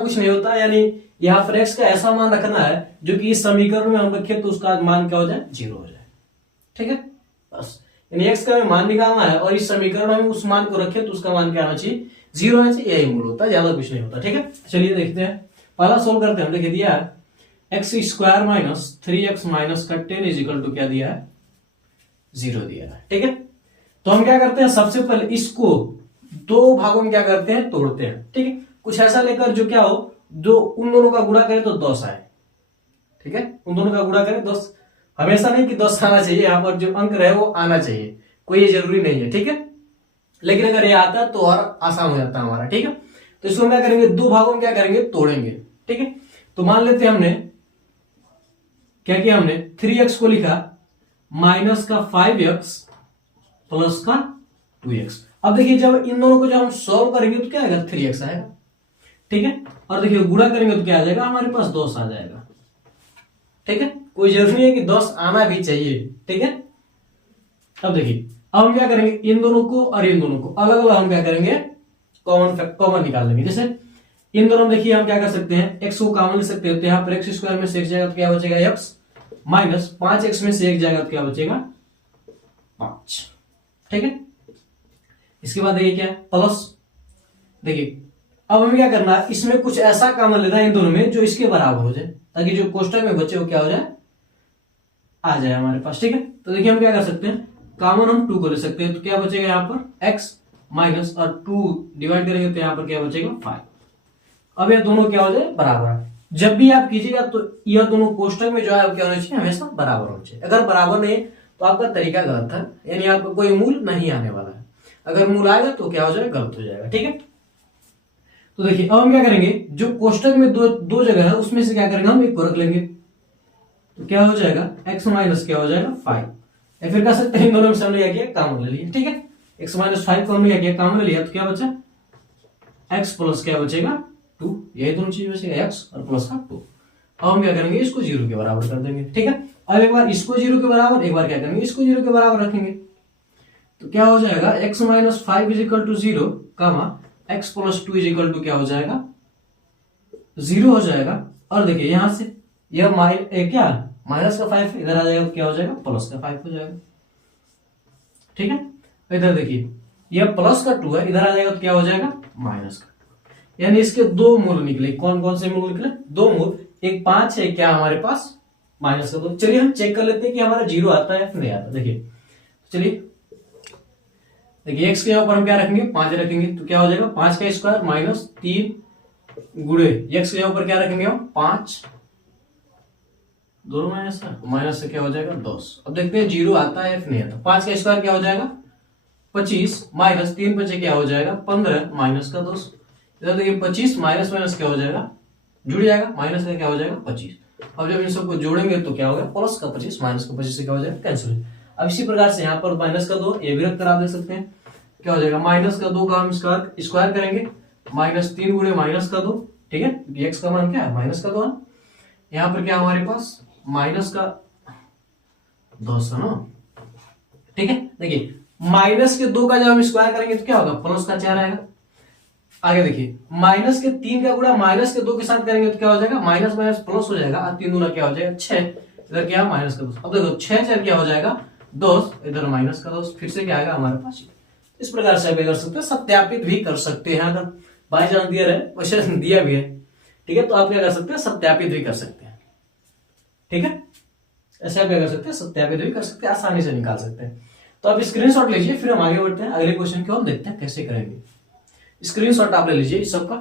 कुछ नहीं होता, यानी यहाँ पर x का ऐसा मान रखना है जो कि इस समीकरण में हम रखें तो उसका मान क्या हो जाए, 0 हो जाए। ठीक है, बस यानी x का मान निकालना है और इस समीकरण में उस मान को रखें तो उसका मान क्या आना चाहिए, 0 आना चाहिए। यही मूल होता है, ज्यादा कुछ नहीं होता। ठीक है, चलिए देखते हैं, पहला सोल्व करते हैं। देखिए दिया है x square minus 3x minus का 10 इज इक्वल टू क्या दिया है, 0 दिया है। ठीक है, तो हम क्या करते हैं, सबसे पहले इसको दो भागों में क्या करते हैं, तोड़ते हैं। ठीक है, कुछ ऐसा लेकर जो क्या हो, जो उन दोनों का गुणा करे तो 10 आए। ठीक है, उन दोनों का गुणा करे 10, हमेशा नहीं कि 10 आना चाहिए, यहाँ पर जो अंक रहे वो आना चाहिए, कोई ये जरूरी नहीं है। ठीक है, लेकिन अगर ये आता है तो और आसान हो जाता है हमारा। ठीक है, तो इसको हम क्या करेंगे, दो भागों में क्या करेंगे, तोड़ेंगे। ठीक है, तो मान लेते हैं हमने क्या किया, हमने 3x को लिखा माइनस का 5x प्लस का 2x। अब देखिए जब इन दोनों को जब हम सॉल्व करेंगे तो क्या आएगा, 3x आएगा। ठीक है, और देखिए गुणा करेंगे तो क्या आ जाएगा, हमारे पास 10 आ जाएगा। ठीक है, कोई जरूरी नहीं है कि 10 आना भी चाहिए। ठीक है, अब देखिए अब हम क्या करेंगे, इन दोनों को और इन दोनों को अलग अलग हम क्या करेंगे, कॉमन निकाल लेंगे। जैसे इन दोनों में देखिए हम क्या कर सकते हैं, x को कॉमन ले सकते हैं, तो यहाँ पर x स्क्वायर में से x जाएगा तो क्या बचेगा, x माइनस 5x में से 1 जाएगा तो क्या बचेगा, 5। ठीक है, इसके बाद देखिए क्या प्लस, देखिए अब हमें क्या करना है, इसमें कुछ ऐसा कॉमन लेना है इन दोनों में जो इसके बराबर हो जाए, ताकि जो कोष्टक में बचे वो क्या हो जाए, आ जाए हमारे पास। ठीक है, तो देखिए हम क्या कर सकते हैं, कॉमन हम 2 को ले सकते हैं, तो क्या बचेगा यहाँ पर x माइनस और 2 डिवाइड करेंगे तो यहाँ पर क्या बचेगा, 5। अब ये दोनों क्या हो जाए, बराबर। जब भी आप कीजिएगा तो यह दोनों कोष्टक में जो है क्या होना चाहिए, हमेशा बराबर होना चाहिए। अगर बराबर नहीं तो आपका तरीका गलत है, यानी आपका कोई मूल नहीं आने वाला है। अगर मूल आएगा तो क्या हो जाएगा, गलत हो जाएगा। ठीक है, तो देखिए अब हम क्या करेंगे, जो कोष्टक में दो जगह है उसमें से क्या करेंगे, हम एक को रख लेंगे, तो क्या हो जाएगा, x माइनस क्या हो जाएगा, 5। या फिर कह सकते हैं इन दोनों में से हमने क्या किया, कॉमन ले लिया। ठीक है, x माइनस 5 को हमने क्या किया, कॉमन ले लिया, तो क्या बचा, x प्लस क्या बचेगा, 2। यही दोनों चीज बचेगा, x और प्लस का 2। अब हम क्या करेंगे, इसको 0 के बराबर कर देंगे। ठीक है, अब एक बार इसको 0 के बराबर, एक बार क्या करेंगे, इसको 0 के बराबर रखेंगे, तो क्या हो जाएगा, x minus 5 is equal to 0 comma x plus 2 is equal to क्या हो जाएगा, 0 हो जाएगा। और देखिए यहां से यह क्या माइनस का 5 इधर आ जाएगा तो क्या हो जाएगा, प्लस का 5 हो जाएगा। ठीक है, इधर देखिए यह प्लस का 2 है, इधर आ जाएगा तो क्या हो जाएगा, माइनस का। यानी इसके दो मूल निकले। कौन कौन से मूल निकले, दो मूल, एक 5 है क्या हमारे पास, माइनस का 2। चलिए हम चेक कर लेते हैं कि हमारा 0 आता है या फिर नहीं आता। देखिए चलिए, देखिए x के ऊपर हम क्या रखेंगे, 5 रखेंगे, तो क्या हो जाएगा, 5 का स्क्वायर माइनस 3 गुणे x के ऊपर क्या रखेंगे हम, 5, दोनों माइनस है, माइनस से क्या हो जाएगा, 10। अब देखते हैं 0 आता है या फिर नहीं आता। 5 का स्क्वायर क्या हो जाएगा, 25 माइनस 3 5 क्या हो जाएगा, 15 माइनस का 2। इधर देखिए 25 माइनस माइनस क्या हो जाएगा, जुड़ जाएगा, माइनस का क्या हो जाएगा, 25। अब जब इन सबको जोड़ेंगे तो क्या होगा, प्लस का 25 माइनस का 25 से क्या हो जाएगा, कैंसिल। अब इसी प्रकार से यहाँ पर माइनस का 2 ये भी रख कर आप देख सकते हैं, क्या हो जाएगा, माइनस का 2 का हम स्क्वायर करेंगे, माइनस 3 गुणे माइनस का 2। ठीक है, एक्स का मान क्या है, माइनस का 2 है। यहाँ पर क्या हमारे पास माइनस का 10 है ना। ठीक है, देखिए माइनस के 2 का जब हम स्क्वायर करेंगे तो क्या होगा, प्लस का 4 आएगा। आगे देखिए माइनस के 3 का गुणा माइनस के 2 के साथ करेंगे तो क्या हो जाएगा, माइनस माइनस प्लस हो जाएगा, 3 दूना क्या हो जाएगा, 6। इधर क्या माइनस का 2। अब देखो 6 4 क्या हो जाएगा, 10, इधर माइनस का 2, फिर से क्या आएगा हमारे पास। इस प्रकार से आप कर सकते हैं, सत्यापित भी कर सकते हैं। अगर बाई चांस दिया रहे, वैसे दिया भी है, ठीक है, तो आप क्या कर सकते हैं, सत्यापित भी कर सकते हैं। ठीक है, ऐसे आप क्या कर सकते हैं, सत्यापित भी कर सकते हैं, आसानी से निकाल सकते हैं। तो आप स्क्रीनशॉट लीजिए, फिर हम आगे बढ़ते हैं, अगले क्वेश्चन को हम देखते हैं कैसे करेंगे। स्क्रीनशॉट आप ले लीजिए इस सबका।